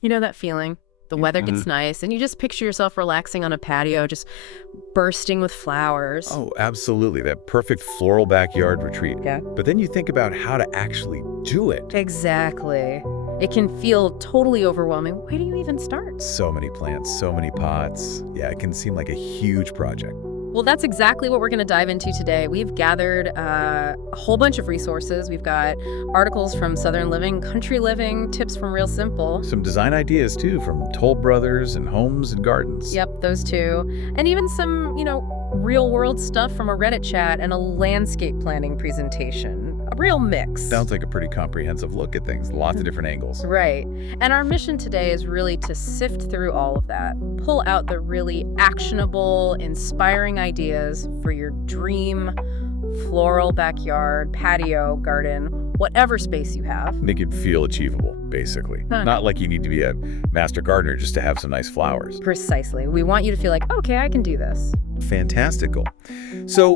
You know that feeling? The weather gets nice, and you just picture yourself relaxing on a patio, just bursting with flowers. Oh, absolutely. That perfect floral backyard retreat. Yeah. But then you think about how to actually do it. Exactly. It can feel totally overwhelming. Where do you even start? So many plants, so many pots. Yeah, it can seem like a huge project. Well, that's exactly what we're going to dive into today. We've gathered a whole bunch of resources. We've got articles from Southern Living, Country Living, tips from Real Simple. Some design ideas, too, from Toll Brothers and Homes and Gardens. Yep, those two. And even some, real world stuff from a Reddit chat and a landscape planning presentation. A real mix. Sounds like a pretty comprehensive look at things, lots of different angles. Right. And our mission today is really to sift through all of that, pull out the really actionable, inspiring ideas for your dream floral backyard, patio, garden, whatever space you have. Make it feel achievable, basically. Not like you need to be a master gardener just to have some nice flowers. Precisely. We want you to feel like, okay, I can do this. Fantastical. So,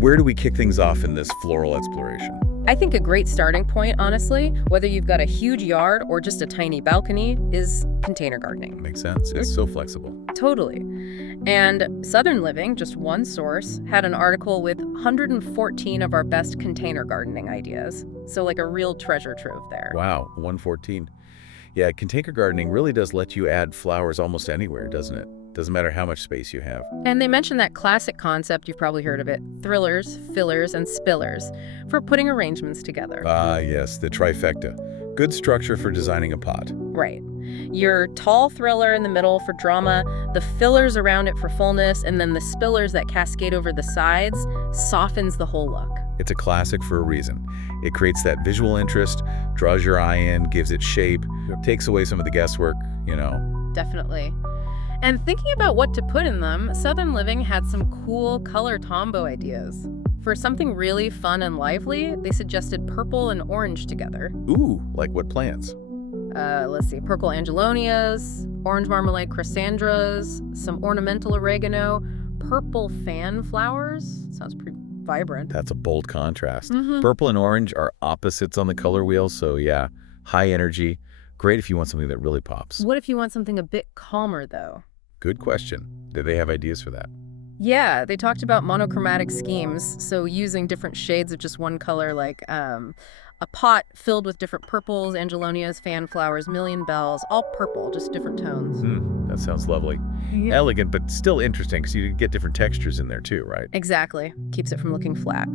where do we kick things off in this floral exploration? I think a great starting point, honestly, whether you've got a huge yard or just a tiny balcony, is container gardening. Makes sense. It's so flexible. Totally. And Southern Living, just one source, had an article with 114 of our best container gardening ideas. So like a real treasure trove there. Wow, 114. Yeah, container gardening really does let you add flowers almost anywhere, doesn't it? Doesn't matter how much space you have. And they mentioned that classic concept, you've probably heard of it, thrillers, fillers, and spillers, for putting arrangements together. Ah, yes, the trifecta. Good structure for designing a pot. Right. Your tall thriller in the middle for drama, the fillers around it for fullness, and then the spillers that cascade over the sides softens the whole look. It's a classic for a reason. It creates that visual interest, draws your eye in, gives it shape, takes away some of the guesswork, Definitely. And thinking about what to put in them, Southern Living had some cool color combo ideas. For something really fun and lively, they suggested purple and orange together. Ooh, like what plants? Let's see, purple angelonias, orange marmalade chrysandras, some ornamental oregano, purple fan flowers. Sounds pretty vibrant. That's a bold contrast. Mm-hmm. Purple and orange are opposites on the color wheel, so yeah, high energy. Great if you want something that really pops. What if you want something a bit calmer, though? Good question. Did they have ideas for that? Yeah, they talked about monochromatic schemes, so using different shades of just one color, like a pot filled with different purples, angelonias, fan flowers, million bells, all purple, just different tones. That sounds lovely. Yeah. Elegant, but still interesting, because you get different textures in there too, right? Exactly. Keeps it from looking flat.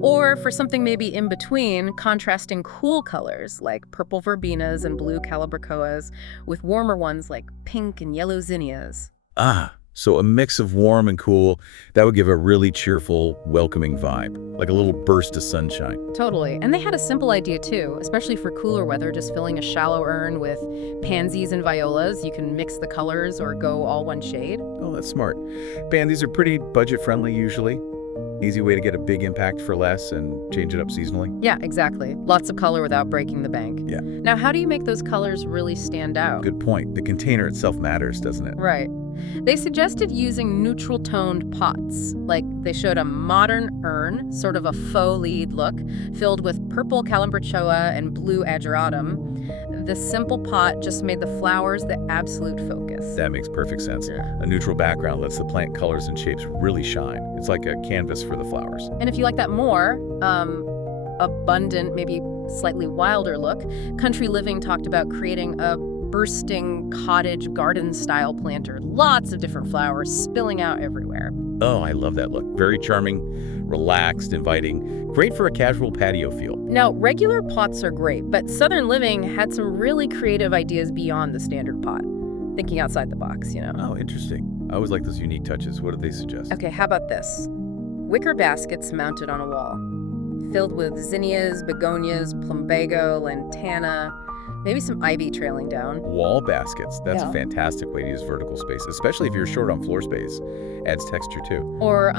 Or for something maybe in between, contrasting cool colors like purple verbenas and blue calabricoas with warmer ones like pink and yellow zinnias. Ah, so a mix of warm and cool, that would give a really cheerful, welcoming vibe, like a little burst of sunshine. Totally. And they had a simple idea too, especially for cooler weather, just filling a shallow urn with pansies and violas. You can mix the colors or go all one shade. Oh, that's smart. Pansies are pretty budget-friendly usually. Easy way to get a big impact for less and change it up seasonally. Yeah, exactly. Lots of color without breaking the bank. Yeah. Now, how do you make those colors really stand out? Good point. The container itself matters, doesn't it? Right. They suggested using neutral-toned pots. Like, they showed a modern urn, sort of a faux lead look, filled with purple calambrichoa and blue ageratum. The simple pot just made the flowers the absolute focus. That makes perfect sense. Yeah. A neutral background lets the plant colors and shapes really shine. It's like a canvas for the flowers. And if you like that more, abundant, maybe slightly wilder look, Country Living talked about creating a bursting cottage garden-style planter. Lots of different flowers spilling out everywhere. Oh, I love that look. Very charming, relaxed, inviting. Great for a casual patio feel. Now, regular pots are great, but Southern Living had some really creative ideas beyond the standard pot. Thinking outside the box, Oh, interesting. I always like those unique touches. What did they suggest? Okay, how about this? Wicker baskets mounted on a wall, filled with zinnias, begonias, plumbago, lantana, maybe some ivy trailing down. Wall baskets. That's Yeah. a fantastic way to use vertical space, especially if you're short on floor space. Adds texture too. Or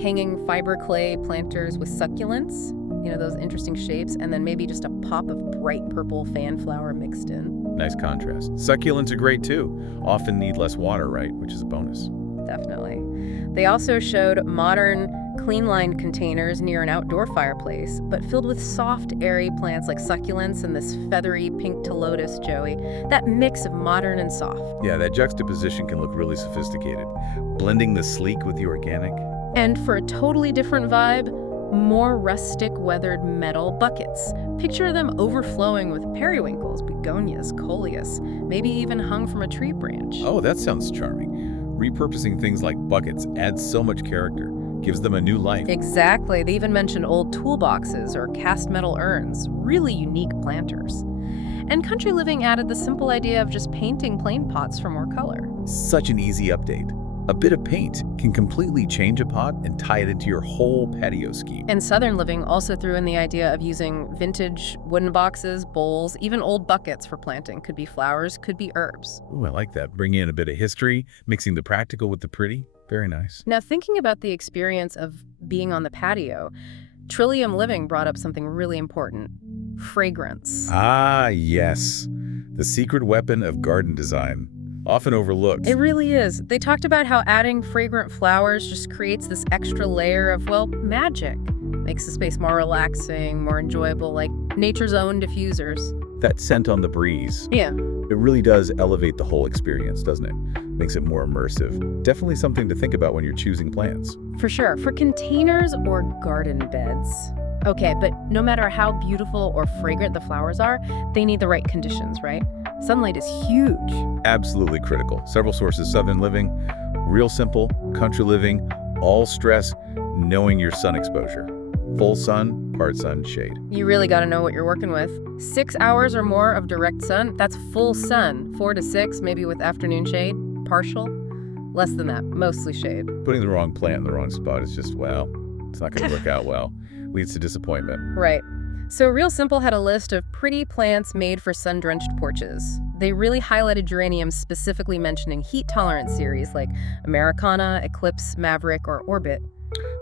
hanging fiber clay planters with succulents, those interesting shapes, and then maybe just a pop of bright purple fan flower mixed in. Nice contrast. Succulents are great too. Often need less water, right? Which is a bonus. Definitely. They also showed modern clean-lined containers near an outdoor fireplace, but filled with soft, airy plants like succulents and this feathery pink to lotus, Joey. That mix of modern and soft. Yeah, that juxtaposition can look really sophisticated, blending the sleek with the organic. And for a totally different vibe, more rustic weathered metal buckets. Picture them overflowing with periwinkles, begonias, coleus, maybe even hung from a tree branch. Oh, that sounds charming. Repurposing things like buckets adds so much character, gives them a new life. Exactly. They even mentioned old toolboxes or cast metal urns, really unique planters. And Country Living added the simple idea of just painting plain pots for more color. Such an easy update. A bit of paint can completely change a pot and tie it into your whole patio scheme. And Southern Living also threw in the idea of using vintage wooden boxes, bowls, even old buckets for planting. Could be flowers, could be herbs. Ooh, I like that. Bringing in a bit of history, mixing the practical with the pretty. Very nice. Now, thinking about the experience of being on the patio, Trillium Living brought up something really important: fragrance. Ah, yes. The secret weapon of garden design. Often overlooked. It really is. They talked about how adding fragrant flowers just creates this extra layer of, well, magic. Makes the space more relaxing, more enjoyable, like nature's own diffusers. That scent on the breeze. Yeah. It really does elevate the whole experience, doesn't it? Makes it more immersive. Definitely something to think about when you're choosing plants. For sure. For containers or garden beds. Okay, but no matter how beautiful or fragrant the flowers are, they need the right conditions, right? Sunlight is huge. Absolutely critical. Several sources: Southern Living, Real Simple, Country Living, all stress knowing your sun exposure. Full sun, part sun, shade. You really got to know what you're working with. 6 hours or more of direct sun, that's full sun. 4 to 6, maybe with afternoon shade, partial. Less than that, mostly shade. Putting the wrong plant in the wrong spot is just, well, it's not going to work out well. Leads to disappointment. Right. So Real Simple had a list of pretty plants made for sun-drenched porches. They really highlighted geraniums, specifically mentioning heat-tolerant series like Americana, Eclipse, Maverick, or Orbit.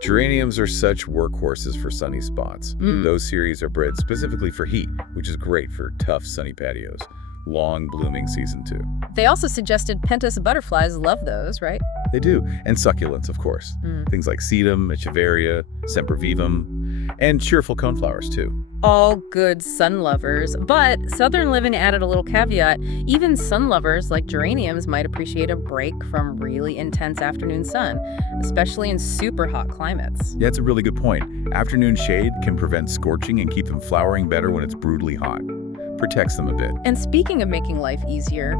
Geraniums are such workhorses for sunny spots. Those series are bred specifically for heat, which is great for tough sunny patios. Long blooming season too. They also suggested pentas butterflies love those, right? They do. And succulents, of course. Things like sedum, echeveria, sempervivum, and cheerful coneflowers too. All good sun lovers, but Southern Living added a little caveat. Even sun lovers like geraniums might appreciate a break from really intense afternoon sun, especially in super hot climates. Yeah, that's a really good point. Afternoon shade can prevent scorching and keep them flowering better when it's brutally hot. Protects them a bit. And speaking of making life easier,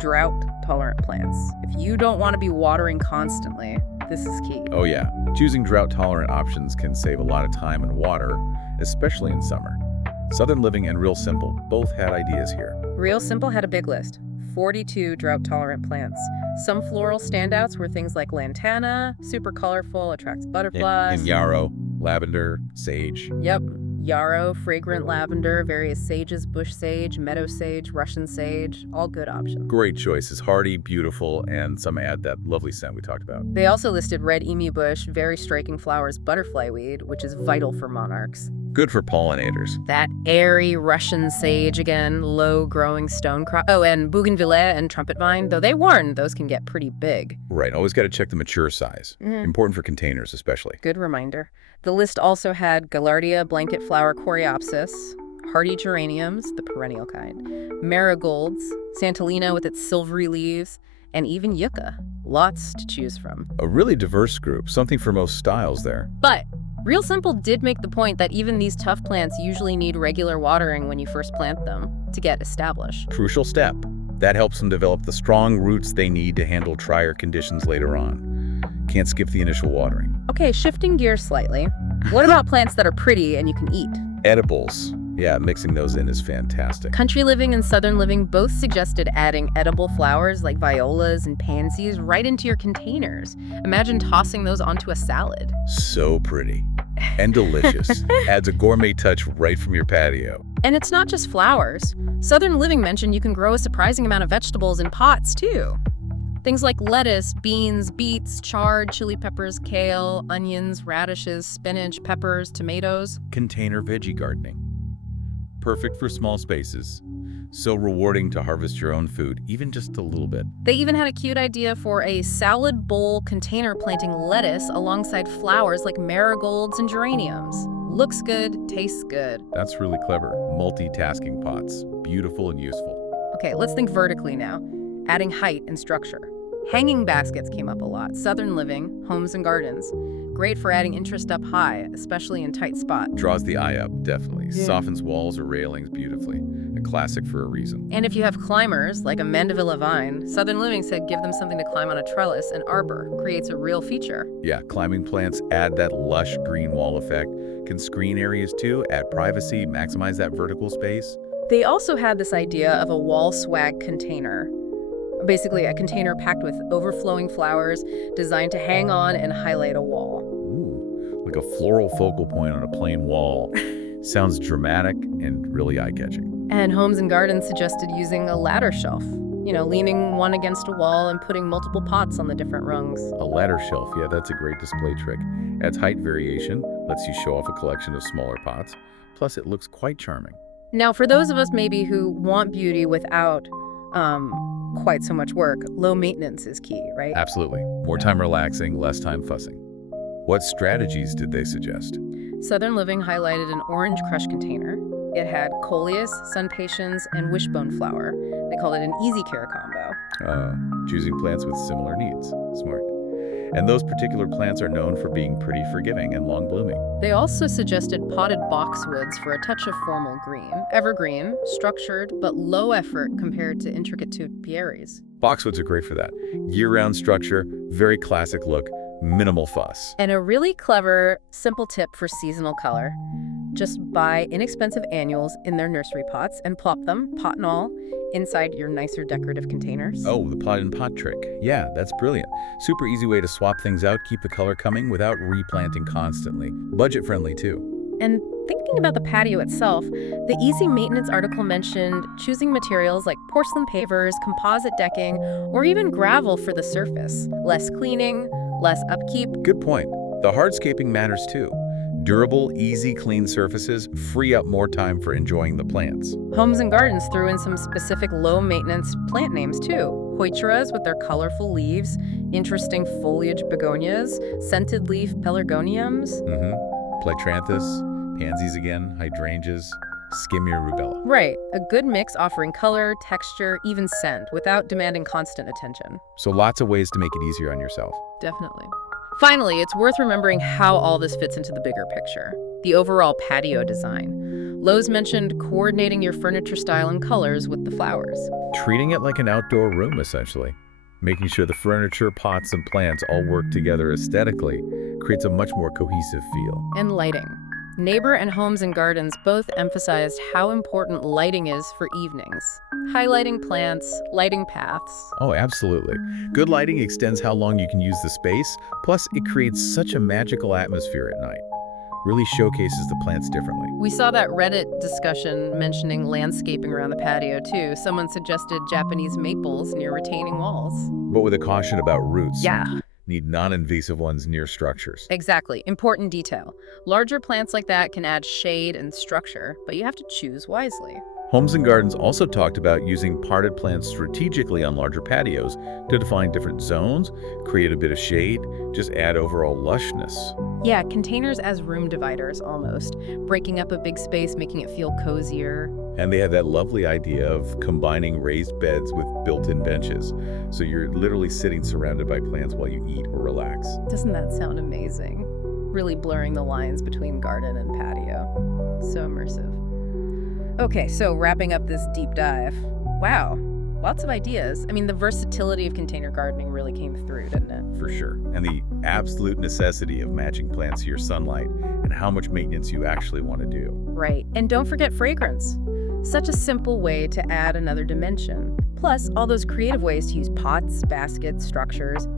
drought-tolerant plants. If you don't want to be watering constantly, this is key. Oh yeah, choosing drought-tolerant options can save a lot of time and water, especially in summer. Southern Living and Real Simple both had ideas here. Real Simple had a big list, 42 drought-tolerant plants. Some floral standouts were things like lantana, super colorful, attracts butterflies. And yarrow, lavender, sage. Yep. Yarrow, fragrant lavender, various sages, bush sage, meadow sage, Russian sage, all good options. Great choices, hardy, beautiful, and some add that lovely scent we talked about. They also listed red emu bush, very striking flowers, butterfly weed, which is vital for monarchs. Good for pollinators. That airy Russian sage again, low-growing stone crop. Oh, and bougainvillea and trumpet vine, though they warn those can get pretty big. Right, always got to check the mature size. Important for containers especially. Good reminder. The list also had Gaillardia blanket flower coreopsis, hardy geraniums, the perennial kind, marigolds, Santolina with its silvery leaves, and even yucca. Lots to choose from. A really diverse group, something for most styles there. But Real Simple did make the point that even these tough plants usually need regular watering when you first plant them to get established. Crucial step. That helps them develop the strong roots they need to handle drier conditions later on. Can't skip the initial watering. Okay, shifting gears slightly. What about plants that are pretty and you can eat? Edibles. Yeah, mixing those in is fantastic. Country Living and Southern Living both suggested adding edible flowers like violas and pansies right into your containers. Imagine tossing those onto a salad. So pretty. And delicious. Adds a gourmet touch right from your patio. And it's not just flowers. Southern Living mentioned you can grow a surprising amount of vegetables in pots, too. Things like lettuce, beans, beets, chard, chili peppers, kale, onions, radishes, spinach, peppers, tomatoes. Container veggie gardening. Perfect for small spaces. So rewarding to harvest your own food, even just a little bit. They even had a cute idea for a salad bowl container planting lettuce alongside flowers like marigolds and geraniums. Looks good, tastes good. That's really clever. Multitasking pots, beautiful and useful. Okay, let's think vertically now, adding height and structure. Hanging baskets came up a lot. Southern living, homes and gardens. Great for adding interest up high, especially in tight spots. Draws the eye up, definitely. Yeah. Softens walls or railings beautifully. A classic for a reason. And if you have climbers, like a Mandevilla vine, Southern Living said give them something to climb on a trellis, and arbor creates a real feature. Yeah, climbing plants add that lush green wall effect. Can screen areas too, add privacy, maximize that vertical space. They also had this idea of a wall swag container. Basically, a container packed with overflowing flowers designed to hang on and highlight a wall. Ooh, like a floral focal point on a plain wall. Sounds dramatic and really eye-catching. And Homes and Gardens suggested using a ladder shelf. Leaning one against a wall and putting multiple pots on the different rungs. A ladder shelf, yeah, that's a great display trick. Adds height variation, lets you show off a collection of smaller pots. Plus, it looks quite charming. Now, for those of us maybe who want beauty without quite so much work, low maintenance is key, right? Absolutely. More time relaxing, less time fussing. What strategies did they suggest? Southern Living highlighted an orange crush container. It had coleus, sun patience, and wishbone flower. They called it an easy care combo. Choosing plants with similar needs. Smart. And those particular plants are known for being pretty forgiving and long blooming. They also suggested potted boxwoods for a touch of formal green. Evergreen, structured, but low effort compared to intricate topiaries. Boxwoods are great for that. Year-round structure, very classic look, minimal fuss. And a really clever, simple tip for seasonal color. Just buy inexpensive annuals in their nursery pots and plop them, pot and all, inside your nicer decorative containers. Oh, the pot and pot trick. Yeah, that's brilliant. Super easy way to swap things out, keep the color coming without replanting constantly. Budget friendly too. And thinking about the patio itself, the easy maintenance article mentioned choosing materials like porcelain pavers, composite decking, or even gravel for the surface. Less cleaning, less upkeep. Good point. The hardscaping matters too. Durable, easy, clean surfaces free up more time for enjoying the plants. Homes and Gardens threw in some specific low-maintenance plant names too. Hoituras with their colorful leaves, interesting foliage begonias, scented leaf pelargoniums. Pletranthus, pansies again, hydrangeas, skimia rubella. Right, a good mix offering color, texture, even scent, without demanding constant attention. So lots of ways to make it easier on yourself. Definitely. Finally, it's worth remembering how all this fits into the bigger picture, the overall patio design. Lowe's mentioned coordinating your furniture style and colors with the flowers. Treating it like an outdoor room, essentially. Making sure the furniture, pots, and plants all work together aesthetically creates a much more cohesive feel. And lighting. Neighbor and Homes and Gardens both emphasized how important lighting is for evenings. Highlighting plants, lighting paths. Oh, absolutely. Good lighting extends how long you can use the space, plus it creates such a magical atmosphere at night. Really showcases the plants differently. We saw that Reddit discussion mentioning landscaping around the patio too. Someone suggested Japanese maples near retaining walls. But with a caution about roots. Yeah. Need non-invasive ones near structures. Exactly. Important detail. Larger plants like that can add shade and structure, but you have to choose wisely. Homes and Gardens also talked about using potted plants strategically on larger patios to define different zones, create a bit of shade, just add overall lushness. Yeah, containers as room dividers almost, breaking up a big space, making it feel cozier. And they had that lovely idea of combining raised beds with built-in benches. So you're literally sitting surrounded by plants while you eat or relax. Doesn't that sound amazing? Really blurring the lines between garden and patio. So immersive. Okay, so wrapping up this deep dive. Wow, lots of ideas. I mean, the versatility of container gardening really came through, didn't it? For sure. And the absolute necessity of matching plants to your sunlight and how much maintenance you actually want to do. Right, and don't forget fragrance. Such a simple way to add another dimension. Plus, all those creative ways to use pots, baskets, structures,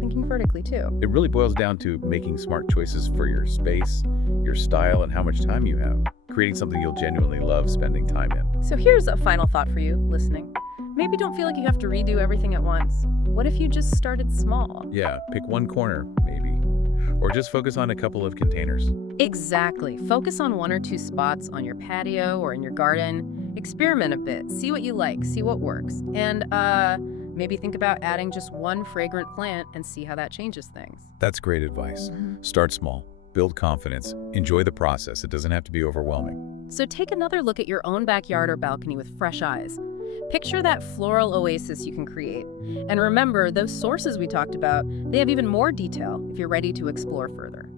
thinking vertically too. It really boils down to making smart choices for your space, your style, and how much time you have. Creating something you'll genuinely love spending time in. So here's a final thought for you, listening. Maybe don't feel like you have to redo everything at once. What if you just started small? Yeah, pick one corner, maybe. Or just focus on a couple of containers. Exactly. Focus on one or two spots on your patio or in your garden. Experiment a bit, see what you like, see what works, and maybe think about adding just one fragrant plant and see how that changes things. That's great advice. Mhm. Start small, build confidence, enjoy the process. It doesn't have to be overwhelming. So take another look at your own backyard or balcony with fresh eyes. Picture that floral oasis you can create. And remember, those sources we talked about, they have even more detail if you're ready to explore further.